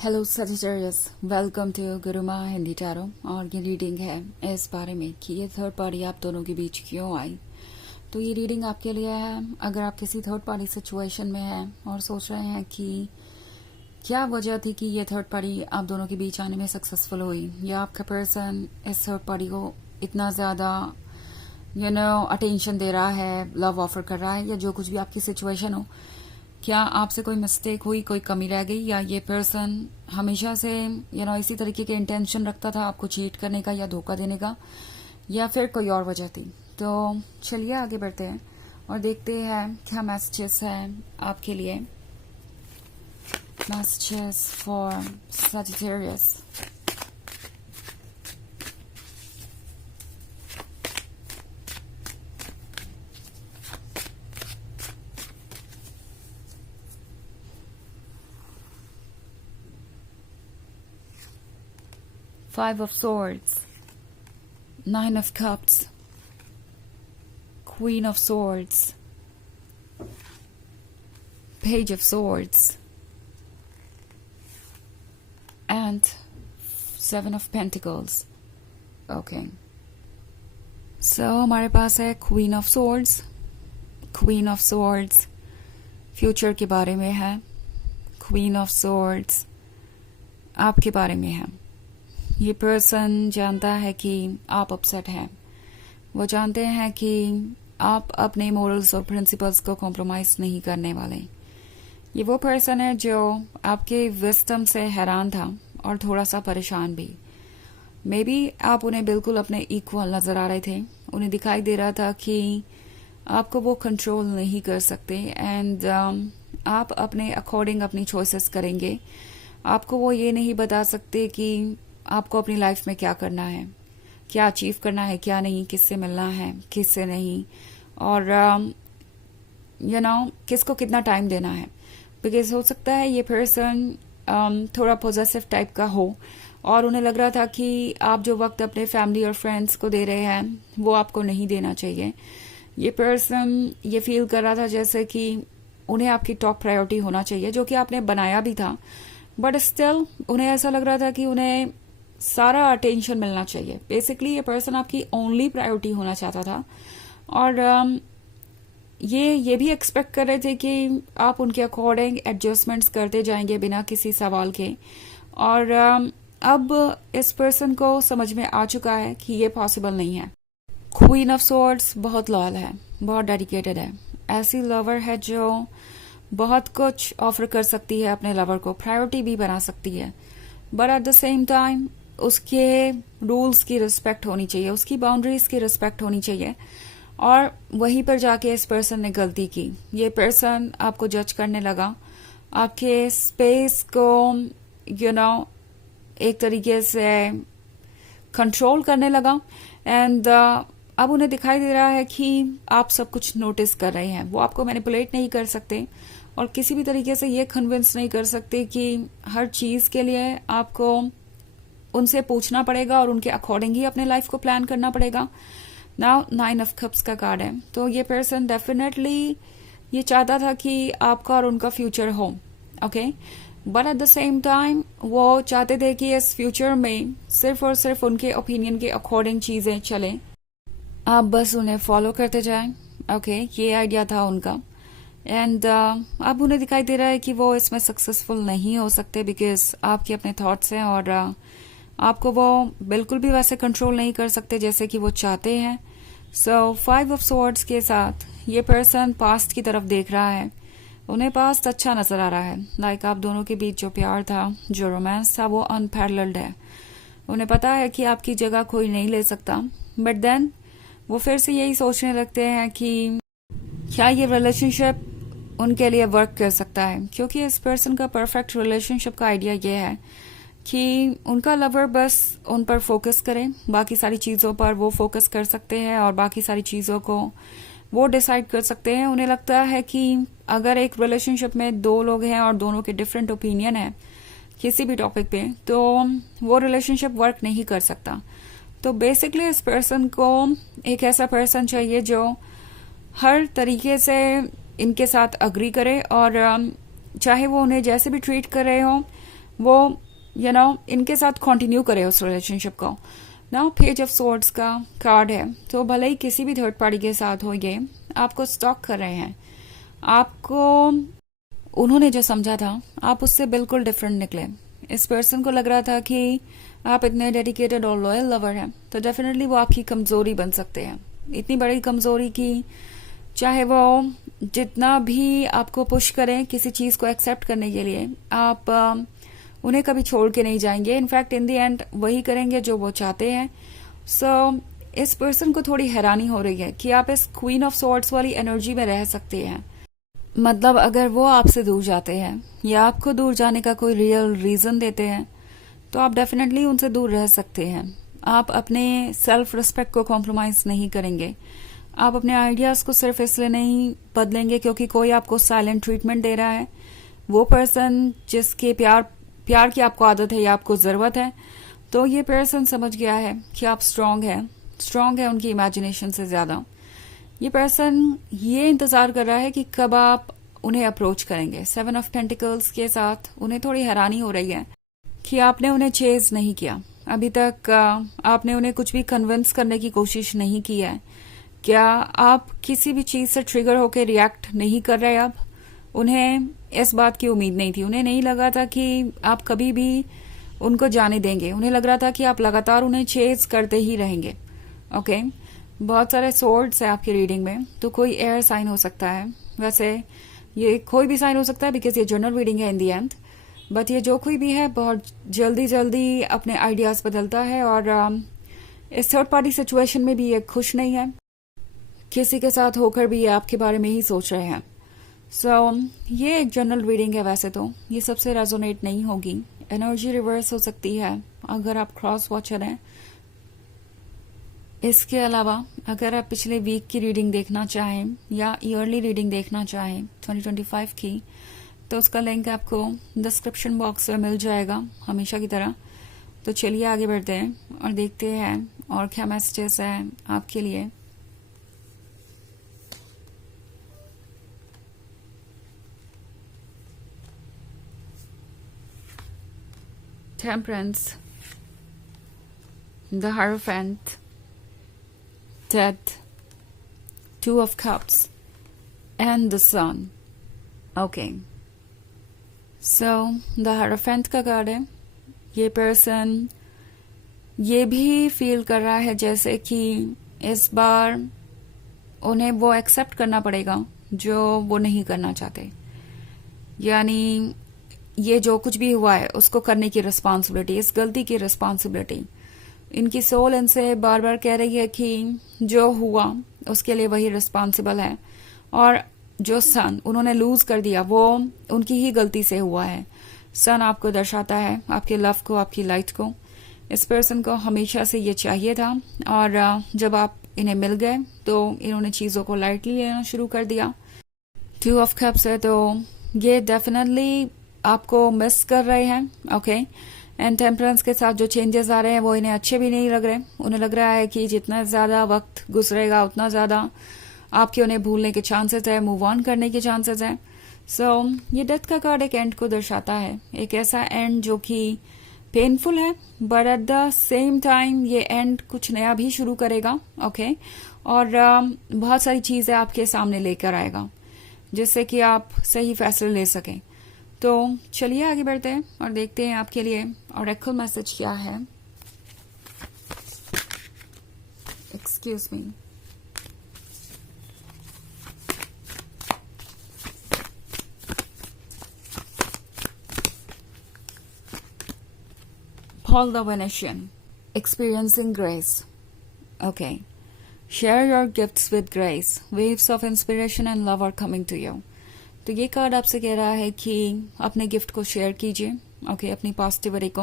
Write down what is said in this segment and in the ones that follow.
Hello Sagittarius, welcome to Gurumaa Hindi tarot. और ये reading है इस बारे में कि ये थर्ड पार्टी आप दोनों के बीच क्यों आई। तो ये रीडिंग आपके लिए है अगर आप किसी थर्ड पार्टी सिचुएशन में हैं और सोच रहे हैं कि क्या वजह थी कि ये थर्ड पार्टी आप दोनों के बीच आने में सक्सेसफुल हुई, या आपका पर्सन इस थर्ड पार्टी को इतना ज़्यादा अटेंशन दे रहा है, लव ऑफर कर रहा है, या जो कुछ भी आपकी सिचुएशन हो, क्या आपसे कोई मिस्टेक हुई, कोई कमी रह गई, या ये पर्सन हमेशा से इसी तरीके के इंटेंशन रखता था आपको चीट करने का या धोखा देने का, या फिर कोई और वजह थी। तो चलिए आगे बढ़ते हैं और देखते हैं क्या मैसेजेस हैं आपके लिए। Messages for Sagittarius. Five of Swords, Nine of Cups, Queen of Swords, Page of Swords, and Seven of Pentacles. Okay. So हमारे पास है Queen of Swords. Queen of Swords future के बारे में है। Queen of Swords आपके बारे में है। ये पर्सन जानता है कि आप अपसेट हैं। वो जानते हैं कि आप अपने मोरल्स और प्रिंसिपल्स को कॉम्प्रोमाइज नहीं करने वाले। ये वो पर्सन है जो आपके विस्डम से हैरान था और थोड़ा सा परेशान भी। मे बी आप उन्हें बिल्कुल अपने इक्वल नजर आ रहे थे। उन्हें दिखाई दे रहा था कि आपको वो कंट्रोल नहीं कर सकते एंड आप अपने अकॉर्डिंग अपनी चॉइसेस करेंगे। आपको वो ये नहीं बता सकते कि आपको अपनी लाइफ में क्या करना है, क्या अचीव करना है, क्या नहीं, किससे मिलना है, किससे नहीं, और किसको कितना टाइम देना है। बिकॉज हो सकता है ये पर्सन थोड़ा पॉजेसिव टाइप का हो और उन्हें लग रहा था कि आप जो वक्त अपने फैमिली और फ्रेंड्स को दे रहे हैं वो आपको नहीं देना चाहिए। ये पर्सन ये फील कर रहा था जैसे कि उन्हें आपकी टॉप प्रायोरिटी होना चाहिए, जो कि आपने बनाया भी था, बट स्टिल उन्हें ऐसा लग रहा था कि उन्हें सारा अटेंशन मिलना चाहिए। बेसिकली ये पर्सन आपकी ओनली प्रायोरिटी होना चाहता था और ये भी एक्सपेक्ट कर रहे थे कि आप उनके अकॉर्डिंग एडजस्टमेंट्स करते जाएंगे बिना किसी सवाल के। और अब इस पर्सन को समझ में आ चुका है कि ये पॉसिबल नहीं है। क्वीन ऑफ स्वॉर्ड्स बहुत लॉयल है, बहुत डेडिकेटेड है, ऐसी लवर है जो बहुत कुछ ऑफर कर सकती है अपने लवर को, प्रायोरिटी भी बना सकती है, but at the same time उसके रूल्स की रिस्पेक्ट होनी चाहिए, उसकी बाउंड्रीज की रिस्पेक्ट होनी चाहिए। और वहीं पर जाके इस पर्सन ने गलती की। ये पर्सन आपको जज करने लगा, आपके स्पेस को एक तरीके से कंट्रोल करने लगा एंड अब उन्हें दिखाई दे रहा है कि आप सब कुछ नोटिस कर रहे हैं। वो आपको मैनिपुलेट नहीं कर सकते और किसी भी तरीके से ये कन्विंस नहीं कर सकते कि हर चीज के लिए आपको उनसे पूछना पड़ेगा और उनके अकॉर्डिंग ही अपने लाइफ को प्लान करना पड़ेगा। नाउ 9 ऑफ कप्स का कार्ड है, तो ये पर्सन डेफिनेटली ये चाहता था कि आपका और उनका फ्यूचर हो, okay, but at the same time वो चाहते थे कि इस फ्यूचर में सिर्फ और सिर्फ उनके ओपिनियन के अकॉर्डिंग चीजें चलें, आप बस उन्हें फॉलो करते जाएं। ओके, ये आइडिया था उनका एंड अब उन्हें दिखाई दे रहा है कि वो इसमें सक्सेसफुल नहीं हो सकते बिकॉज आपके अपने थॉट्स हैं और आपको वो बिल्कुल भी वैसे कंट्रोल नहीं कर सकते जैसे कि वो चाहते हैं। सो 5 ऑफ स्वॉर्ड्स के साथ ये पर्सन पास्ट की तरफ देख रहा है। उन्हें पास्ट अच्छा नजर आ रहा है, लाइक आप दोनों के बीच जो प्यार था, जो रोमांस था, वो अनपैरेलल्ड है। उन्हें पता है कि आपकी जगह कोई नहीं ले सकता, बट देन वो फिर से यही सोचने लगते हैं कि क्या ये रिलेशनशिप उनके लिए वर्क कर सकता है, क्योंकि इस पर्सन का परफेक्ट रिलेशनशिप का आइडिया ये है कि उनका लवर बस उन पर फोकस करे, बाकी सारी चीजों पर वो फोकस कर सकते हैं और बाकी सारी चीजों को वो डिसाइड कर सकते हैं। उन्हें लगता है कि अगर एक रिलेशनशिप में दो लोग हैं और दोनों के डिफरेंट ओपिनियन है किसी भी टॉपिक पे, तो वो रिलेशनशिप वर्क नहीं कर सकता। तो बेसिकली इस पर्सन को एक ऐसा पर्सन चाहिए जो हर तरीके से इनके साथ अग्री करे और चाहे वो उन्हें जैसे भी ट्रीट कर रहे हो वो इनके साथ कंटिन्यू करे उस रिलेशनशिप को। ना पेज ऑफ सोर्ड्स का कार्ड है, तो भले ही किसी भी थर्ड पार्टी के साथ हो, ये आपको स्टॉक कर रहे हैं। आपको उन्होंने जो समझा था आप उससे बिल्कुल डिफरेंट निकले। इस पर्सन को लग रहा था कि आप इतने डेडिकेटेड और लॉयल लवर हैं, तो डेफिनेटली वो आपकी कमजोरी बन सकते हैं। इतनी बड़ी कमजोरी कि चाहे वो जितना भी आपको पुश करें किसी चीज को एक्सेप्ट करने के लिए, आप उन्हें कभी छोड़ के नहीं जाएंगे। इनफैक्ट इन दी एंड वही करेंगे जो वो चाहते हैं। सो इस पर्सन को थोड़ी हैरानी हो रही है कि आप इस क्वीन ऑफ सॉर्ड्स वाली एनर्जी में रह सकते हैं। मतलब अगर वो आपसे दूर जाते हैं या आपको दूर जाने का कोई रियल रीजन देते हैं, तो आप डेफिनेटली उनसे दूर रह सकते हैं। आप अपने सेल्फ रिस्पेक्ट को कॉम्प्रोमाइज नहीं करेंगे। आप अपने आइडियाज को सिर्फ इसलिए नहीं बदलेंगे क्योंकि कोई आपको साइलेंट ट्रीटमेंट दे रहा है। वो पर्सन जिसके प्यार की आपको आदत है या आपको जरूरत है, तो ये पर्सन समझ गया है कि आप स्ट्रांग है उनकी इमेजिनेशन से ज्यादा। ये पर्सन ये इंतजार कर रहा है कि कब आप उन्हें अप्रोच करेंगे। 7 ऑफ पेंटिकल्स के साथ उन्हें थोड़ी हैरानी हो रही है कि आपने उन्हें चेज नहीं किया अभी तक। आपने उन्हें कुछ भी कन्विंस करने की कोशिश नहीं की है। क्या आप किसी भी चीज से ट्रिगर होकर रिएक्ट नहीं कर रहे? अब उन्हें इस बात की उम्मीद नहीं थी। उन्हें नहीं लगा था कि आप कभी भी उनको जाने देंगे। उन्हें लग रहा था कि आप लगातार उन्हें चेज करते ही रहेंगे। ओके, बहुत सारे सोर्ड्स है आपकी रीडिंग में, तो कोई एयर साइन हो सकता है। वैसे ये कोई भी साइन हो सकता है बिकॉज ये जनरल रीडिंग है इन दी एंड। बट ये जो कोई भी है बहुत जल्दी जल्दी अपने आइडियाज बदलता है, और इस थर्ड पार्टी सिचुएशन में भी ये खुश नहीं है। किसी के साथ होकर भी ये आपके बारे में ही सोच रहे हैं। ये एक जनरल रीडिंग है। वैसे तो ये सबसे रेजोनेट नहीं होगी। एनर्जी रिवर्स हो सकती है अगर आप क्रॉस वॉचर हैं। इसके अलावा अगर आप पिछले वीक की रीडिंग देखना चाहें या ईयरली रीडिंग देखना चाहें 2025 की, तो उसका लिंक आपको डिस्क्रिप्शन बॉक्स में मिल जाएगा हमेशा की तरह। तो चलिए आगे बढ़ते हैं और देखते हैं और क्या मैसेजेस है आपके लिए। Temperance, the Hierophant, Death, 2 of Cups, and the Sun. Okay. So, the Hierophant का कार्ड है। ये पर्सन ये भी फील कर रहा है जैसे कि इस बार उन्हें वो एक्सेप्ट करना पड़ेगा जो वो नहीं करना चाहते। यानी ये जो कुछ भी हुआ है उसको करने की रिस्पॉन्सिबिलिटी, इस गलती की रिस्पॉन्सिबिलिटी इनकी सोल इनसे बार बार कह रही है कि जो हुआ उसके लिए वही रिस्पॉन्सिबल है, और जो सन उन्होंने लूज कर दिया वो उनकी ही गलती से हुआ है। सन आपको दर्शाता है आपके लव को, आपकी लाइट को। इस पर्सन को हमेशा से ये चाहिए था, और जब आप इन्हें मिल गए तो इन्होंने चीजों को लाइटली लेना शुरू कर दिया। 2 ऑफ कप्स है, तो ये डेफिनेटली आपको मिस कर रहे हैं। ओके, एंड टेम्परेंस के साथ जो चेंजेस आ रहे हैं वो इन्हें अच्छे भी नहीं लग रहे। उन्हें लग रहा है कि जितना ज्यादा वक्त गुजरेगा उतना ज्यादा आपके उन्हें भूलने के चांसेस है, मूव ऑन करने के चांसेस है। सो ये डेथ का कार्ड एक एंड को दर्शाता है, एक ऐसा एंड जो कि पेनफुल है, but at the same time ये एंड कुछ नया भी शुरू करेगा। ओके, और बहुत सारी चीजें आपके सामने लेकर आएगा जिससे कि आप सही फैसले ले सकें। तो चलिए आगे बढ़ते हैं और देखते हैं आपके लिए ऑरेकल मैसेज क्या है। Excuse me. Paul the Venetian, experiencing grace. Okay. Share your gifts with grace. Waves of inspiration and love are coming to you. तो ये कार्ड आपसे कह रहा है कि अपने गिफ्ट को शेयर कीजिए। ओके, अपनी पॉजिटिविटी को।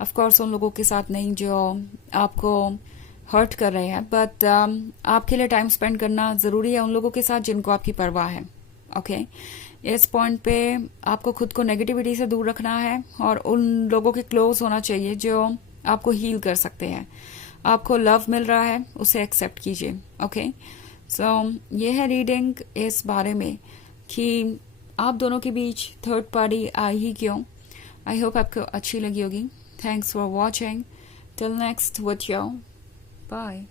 ऑफ कोर्स उन लोगों के साथ नहीं जो आपको हर्ट कर रहे हैं, बट आपके लिए टाइम स्पेंड करना जरूरी है उन लोगों के साथ जिनको आपकी परवाह है। ओके, इस पॉइंट पे आपको खुद को नेगेटिविटी से दूर रखना है और उन लोगों के क्लोज होना चाहिए जो आपको हील कर सकते हैं। आपको लव मिल रहा है, उसे एक्सेप्ट कीजिए। ओके, सो ये है रीडिंग इस बारे में कि आप दोनों के बीच थर्ड पार्टी आई ही क्यों। आई होप आपको अच्छी लगी होगी. Thanks for watching. Till next with you. Bye.